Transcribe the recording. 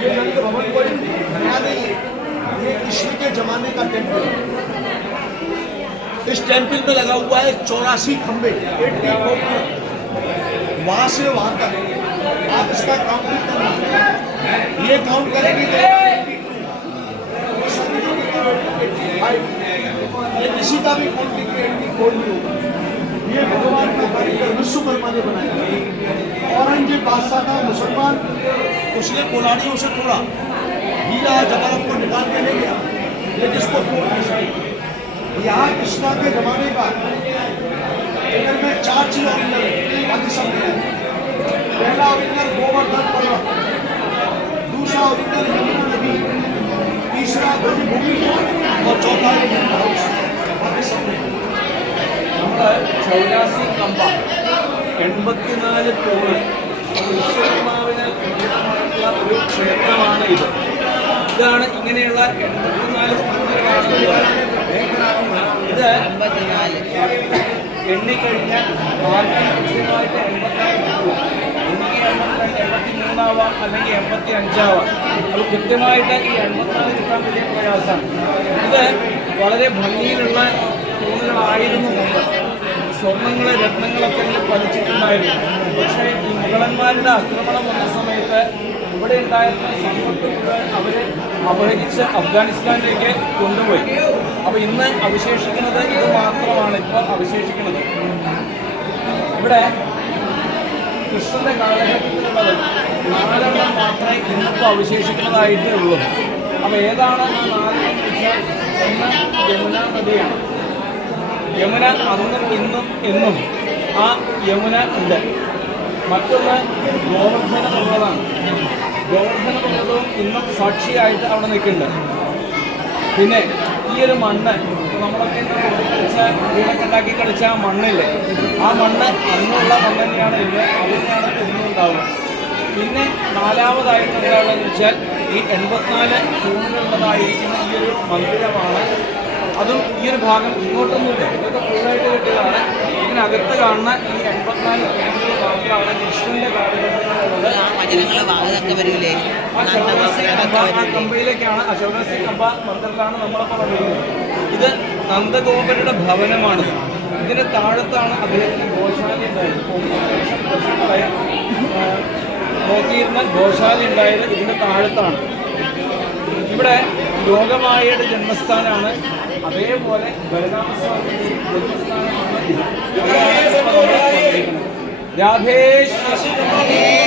ये नंद भवन कोई नया नहीं है। ये कृष्ण के जमाने का टेंपल है। इस टेंपल में लगा हुआ है चौरासी खंबे। वहाँ से वहाँ तक। आप इसका काउंट करना। ये काउंट करेंगे तो 85 ये किसी का भी एट्टी फोर नहीं होगा। ये भगवान का विश्वकर्मा ने बनाया औरंगज़ेब बादशाह मुसलमान उसने कोलाड़ियों से तोड़ा हीरा जवाहरत को निकाल के ले गया लेकिन इसको तोड़ नहीं सके यहाँ कृष्णा के जमाने का इधर में चार चीज ओरिजिनल है बाकी सब नहीं है पहला ओरिजिनल गोवर्धन पर्वत दूसरा ओरिजिनल यमुना नदी तीसरा गज भूमि और चौथा यमुना हाउस बाकी सब नहीं നമ്മൾ ചൗരാസി കമ്പ എൺപത്തിനാല് തൂണ് വിശ്വകർമാവിന് ഉചിതമായിട്ടുള്ള ഒരു ക്ഷേത്രമാണ് ഇത്. ഇതാണ് ഇങ്ങനെയുള്ള എൺപത്തിനാല് ഇത് എണ്ണിക്കഴിഞ്ഞാൽ എൺപത്തി അല്ലെങ്കിൽ എൺപത്തി അഞ്ചാവാം അത് കൃത്യമായിട്ട് ഈ എൺപത്തിനാല് കിട്ടാൻ വലിയ പ്രയാസമാണ്. ഇത് വളരെ ഭംഗിയിലുള്ള തൂണുകളായിരുന്നു മുമ്പ്. സ്വർണങ്ങൾ രത്നങ്ങളൊക്കെ പതിച്ചിട്ടുണ്ടായിരുന്നു. പക്ഷേ ഈ മുഗളന്മാരുടെ ആക്രമണം വന്ന സമയത്ത് ഇവിടെ ഉണ്ടായിരുന്ന സമ്പത്ത് മുഴുവൻ അവർ അപഹരിച്ച് അഫ്ഗാനിസ്ഥാനിലേക്ക് കൊണ്ടുപോയി. അപ്പോൾ ഇന്ന് അവശേഷിക്കുന്നത് ഇത് മാത്രമാണ് ഇപ്പോൾ അവശേഷിക്കുന്നത്. ഇവിടെ കൃഷ്ണന്റെ കാലഘട്ടത്തിലുള്ളത് നാലെണ്ണം മാത്രമേ ഇന്നിപ്പോൾ അവശേഷിക്കുന്നതായിട്ടേ ഉള്ളൂ. അപ്പോൾ ഏതാണ് ആ നാലെണ്ണം വെച്ചാൽ ഒന്ന് യമുന നദിയാണ്. യമുന അന്നും ഇന്നും എന്നും ആ യമുന ഉണ്ട്. മറ്റൊന്ന് ഗോവർദ്ധന എന്നുള്ളതാണ്. ഗോവർദ്ധന പർവതവും ഇന്നും സാക്ഷിയായിട്ട് അവിടെ നിൽക്കുന്നുണ്ട്. പിന്നെ ഈ ഒരു മണ്ണ് നമ്മളൊക്കെ കളിച്ച വീടൊക്കെ ഉണ്ടാക്കി കളിച്ച ആ മണ്ണില്ലേ? ആ മണ്ണ് അന്നുള്ള മണ്ണ് തന്നെയാണ് ഇന്ന് അതിനാണ് ഇന്നും ഉണ്ടാവുന്നത് പിന്നെ നാലാമതായിട്ട് എന്താണെന്ന് വെച്ചാൽ ഈ എൺപത്തിനാല് തൂണുകളുള്ളതായിരിക്കുന്ന ഈ ഒരു മന്ദിരമാണ് അതും ഈ ഒരു ഭാഗം ഇങ്ങോട്ടൊന്നുമില്ല. ഇതൊക്കെ ഫുള്ളായിട്ട് കിട്ടിയതാണ്. ഇതിനകത്ത് കാണുന്ന ഈ എൺപത്തിനാല് മാത്രമാണ് കൃഷ്ണന്റെ ആ ചൗരാസി കമ്പ മന്ദിരത്തിലാണ് നമ്മളപ്പോൾ വന്നിരിക്കുന്നത് ഇത് നന്ദഗോപരുടെ ഭവനമാണ്. ഇതിന്റെ താഴത്താണ് അദ്ദേഹത്തിന് ഗോശാല ഉണ്ടായത്. നോക്കിയിരുന്ന ഗോശാല ഉണ്ടായത് ഇതിന്റെ താഴത്താണ്. ഇവിടെ യോഗമായയുടെ ജന്മസ്ഥാനമാണ് അതേപോലെ ബലരാമസ്വാമി രാധേശ്വര